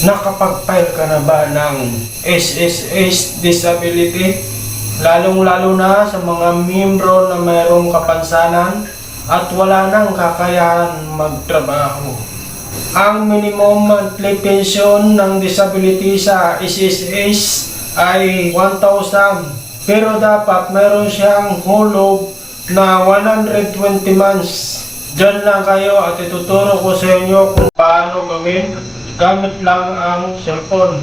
Nakapag-file ka na ba ng SSS disability? Lalong-lalo na sa mga miyembro na mayroong kapansanan at wala nang kakayahan magtrabaho. Ang minimum monthly pension ng disability sa SSS ay 1,000, pero dapat meron siyang hulog na 120 months. Diyan lang kayo at ituturo ko sa inyo kung paano gawin gamit lang ang cellphone.